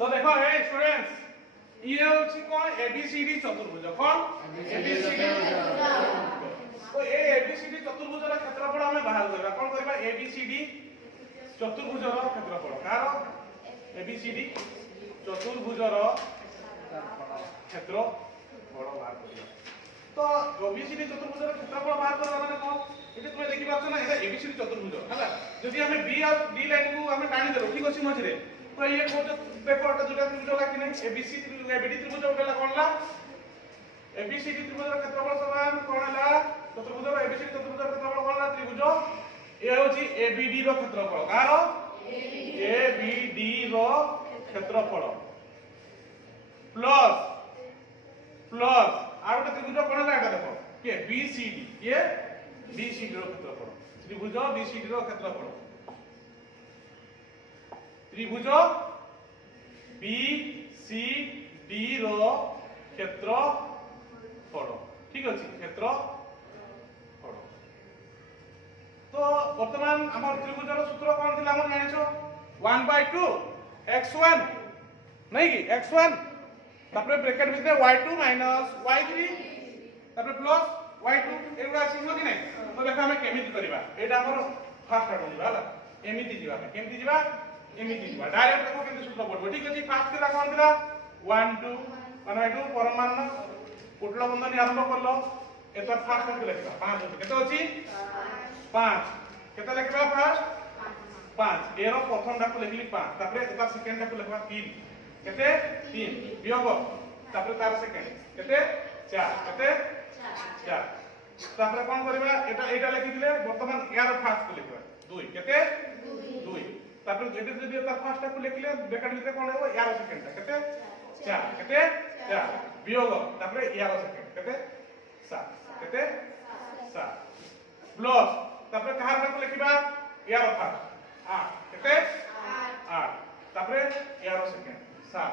तो देखो हे स्टूडेंट्स ये होची कोन एबीसीडी चतुर्भुज कोन एबीसीडी तो ए एबीसीडी चतुर्भुज रा क्षेत्रफल हमें बाहर करबा कोन करबा एबीसीडी चतुर्भुज रा क्षेत्रफल कार एबीसीडी चतुर्भुज रा क्षेत्रफल बाहर करबा तो एबीसीडी चतुर्भुज रा क्षेत्रफल बाहर करबा माने कोन एटी तुमे देखि पाछो ना एटा एबीसीडी चतुर्भुज हला जदि हमें बी और डी लाइन को हमें टाणी देलो ठीक अछि मझरे तो ये को देखो एटा दुटा त्रिभुज ला कि नहीं एबीसी एबीडी त्रिभुज उठला कोनला एबीसीडी त्रिभुज रा क्षेत्रफल समान कोनला चतुर्भुज रा एबीसीडी चतुर्भुज रा क्षेत्रफल कोनला त्रिभुज ए होची एबीडी रो क्षेत्रफल कार एबीडी रो क्षेत्रफल प्लस प्लस आ गोटे त्रिभुज कोनला एटा देखो के बीसीडी ये बीसीडी रो क्षेत्रफल त्रिभुज बीसीडी रो क्षेत्रफल त्रिभुज बीसीडी रो क्षेत्रफल ठीक अछि क्षेत्रफल तो वर्तमान हमर त्रिभुज रो सूत्र कोन थिला हम जानिछो 1/2 x1 नहीं कि x1 तापर ब्रैकेट भितर y2 माइनस y3 तापर प्लस y2 एगुडा सिंहो कि नहीं तो देखो हमें केमिति करबा एटा हमर फर्स्ट आडो होला एमिति जीवा केमिति जीवा एमिति जीवा डायरेक्ट देखो केमिति सूत्र पड़बो ठीक अछि फास्ट थिला कोन थिला 1 2 1/2 परमान कुटला बंधन आरंभ करलो एता फास्ट करके लिखबा 5 केते अछि 5 केते लिखबा फास्ट 5 एरो प्रथम डाको लिखली 5 तापर एता सेकंड डाको लिखबा 3 केते 3 वियोग तापर तार सेकंड केते 4 केते 4 तापर कोन करबा एटा एटा लिखि दिले वर्तमान यार फास्ट को लिखबा 2 केते 2 तापर जेते जदि एता फास्ट को लिखले ब्रैकेट भितर कोन हेबो यार सेकंड केते 4 केते 4 वियोग तापर यार सेकंड केते 7 केते 7 प्लस तापर कहार डाको लिखबा यार फास्ट 8 केते 8 तापर यार सेकंड 7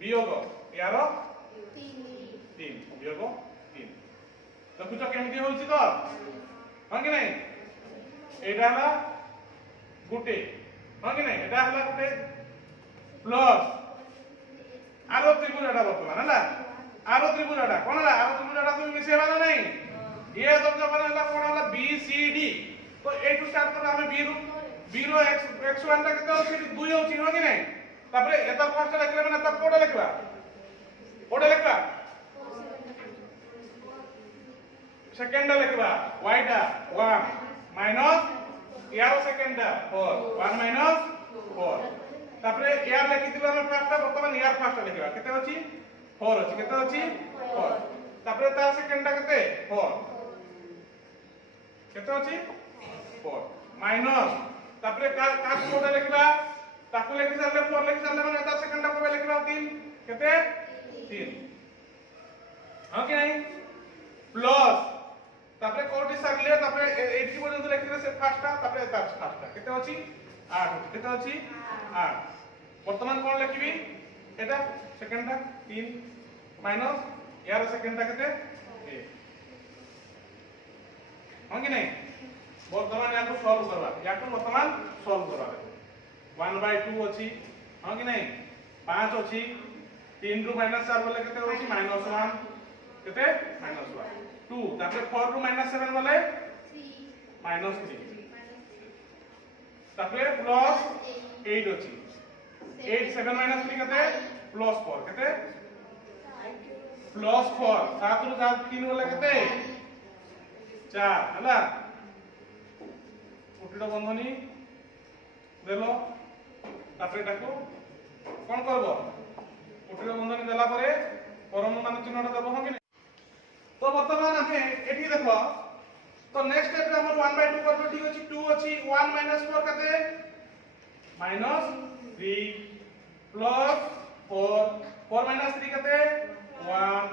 वियोग यार 3 वियोग 3 तो कुछ केमिति होउची तो हां कि नहीं एटा हला गुटे हां कि नहीं एटा हला गुटे प्लस आरो त्रिभुजटा वर्तमान हला आरो त्रिभुजटा कोन हला आरो त्रिभुजटा तुम मिसेबा ना नहीं ये सब जो बनला कोन हला बीसीडी तो ए टू स्टार्ट कर हमें बी रो x1 टा केते होची 2 होची हो कि नहीं तापर एता फर्स्ट लिखले माने तब कोडा लिखबा सेकंड लिखबा y टा 1 माइनस यार सेकंड टा 4 1 माइनस 4 तापर यार लिखि दिबा हम फर्स्ट वर्तमान यार फर्स्ट लिखबा केते होची 4 होची केते होची 4 तापर तार सेकंड टा केते 4 केते होची 4 माइनस तापर का कोडा लिखबा ताको लिखि सारले 4 लिखि सारले माने तार सेकंड टा को लिखबा 3 केते 3 हां कि नहीं प्लस तापर कोडी सारले तापर 80 पर्यंत लिखले से फास्टा तापर तार फास्टा केते होची 8 केते होची 8 वर्तमान कोन लिखबी एटा सेकंड टा 3 माइनस यार सेकंड टा केते 1 हां कि नहीं वर्तमान याको सॉल्व करबा याको वर्तमान सॉल्व करबा 1/2 अछि हां कि नहीं 5 अछि 3 रु माइनस 4 बोले केते होछि -1 केते -1 2 तापर 4 रु -7 बोले 3 तापर प्लस 8 अछि 8 7 -3 केते +4 केते +4 7 रु 3 बोले केते 4 हला उल्टा बंधनी देलो तापर एटाको कोन करबो उल्टा बंधनी देला परे परम मान चिन्हटा देबो हम कि तो वर्तमान हमें एठी देखो तो नेक्स्ट स्टेप रे हमर 1/2 करबो ठीक अछि 2 अछि 1 - 4 कते -3 प्लस 4 4 - 3 कते 1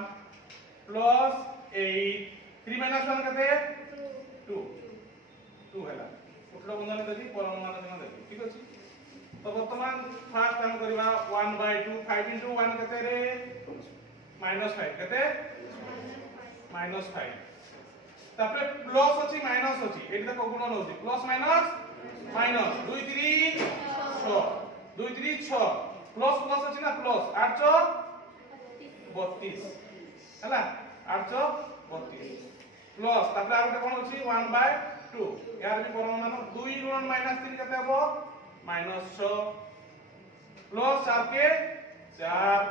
प्लस 8 3 - 1 कते 2 2 हैला उल्टा बंधनी देली परम मान चिन्ह देली ठीक अछि तो वर्तमान फास्ट हम करबा 1/2 5 * 1 कते रे -5 कते -5 तापर प्लस अछि माइनस अछि एठी तक गुण नउछि plus minus minus 2 3 6 2 3 6 plus plus अछि ना प्लस 8 32 हैला 8 32 प्लस तापर आउटे कोन अछि 1/2 यार भी परम मान 2 गुणन -3 केते हबो -6 प्लस 4 के 4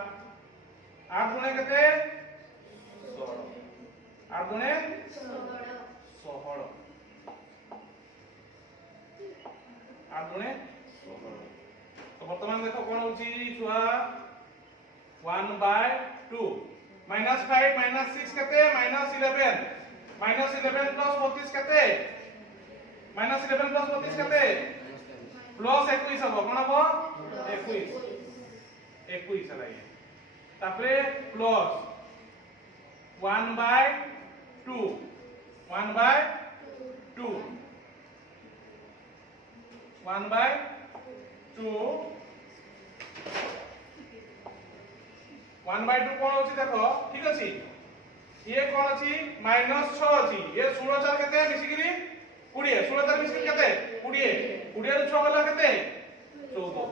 8 गुणे केते 16 8 गुणे 16 8 गुणे 16 तो वर्तमान देखो कोन होची छुआ 1/2 -5 -6 केते -11 -11 प्लस 32 केते -11 प्लस 32 केते प्लस 21 हबो कोन हबो 21 21 हला ये तापरे प्लस 1/2 1/2 1/2 कोन होची देखो ठीक अछि ये कोन अछि -6 अछि ये 16 4 केते मिसिगिरी 20 16 4 मिसिगिरी केते 20 20 रे 6 गला केते 14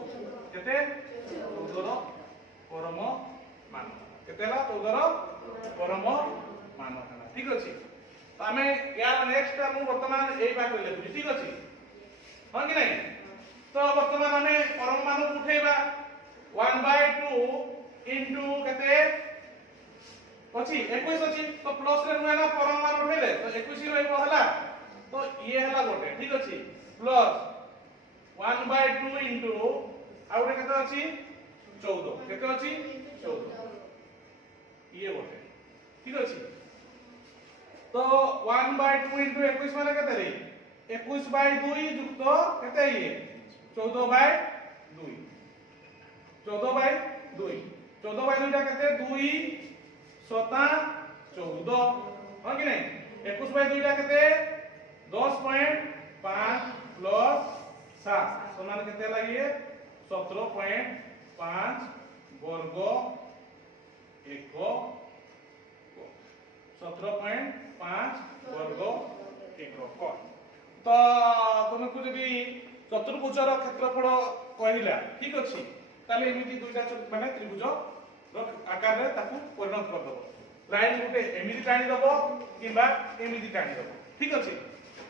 केते 14 रो परम मान केते हला 14 रो परम मान हला ठीक अछि तो हमें यार नेक्स्ट हम वर्तमान एई बात लेबी ठीक अछि हां कि नहीं तो वर्तमान हमें परम मान उठेबा 1/2 इनटू केते अछि 21 अछि तो प्लस रे रुए ना परम मान उठेले तो 21 ही रहइबो हला तो ये हला गोटे ठीक अछि प्लस 1/2 इनटू आउटे केते अछि 14 केते अछि 14 ये गोटे ठीक अछि तो 1/2 इनटू 21 माने केते रे 21/2 युक्त केते ये 14/2 14/2 14/2 टा केते 2 7 14 हां कि नहीं 21/2 टा केते 10.5 प्लस 7 समान केते लागिए 17.5 वर्ग 1 17.5 वर्ग 1 तो तुमको जदि चतुर्भुजर क्षेत्रफल कहिला ठीक अछि ताले एमिति दुईटा माने त्रिभुज आकार रे ताकू परिणत कर दबो लाइन गुटे एमिति टाणी दबो किबा एमिति टाणी दबो ठीक अछि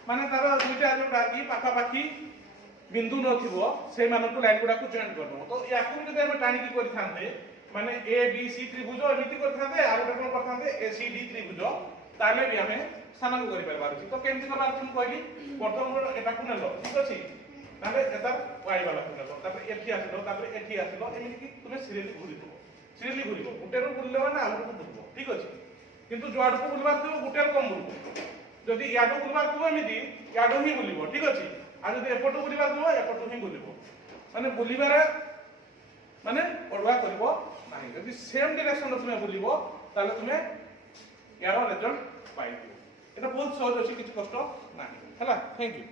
माने तार दुईटा जोटा की पाखा पाखी बिंदु नथिबो से मानक लाइन गुडा को जॉइन कर दबो तो याकू जदि हम टाणी की करि थांते माने ए बी सी त्रिभुज एमिति कर थांते आरो कोन कर थांते ए सी डी त्रिभुज ताले भी हमें स्थान को करि परबार अछि तो केमति करबार तुम कहली प्रथम एटा को नेलो ठीक अछि ताले एटा वाई वाला को नेलो तापर एठी आसिलो तापर एठी आसिलो एमिति की तुमे सिरियली घुरिबो गुटे रो बुलले ना आरो को बुलबो ठीक अछि किंतु जोआड को बुलबार तो गुटे रो कम बुलबो जदि याडो बुलबार तो एमिति याडो ही बुलिबो ठीक अछि आ जदि एपटो बुलिबार तो एपटो ही बुलिबो माने बुलिबारे माने अडवा करबो नाही जदि सेम डायरेक्शन रे तुमे बुलिबो ताले तुमे यारो रिजल्ट पाइबो एटा बहुत सहज अछि किछ कष्ट नाही हला थैंक यू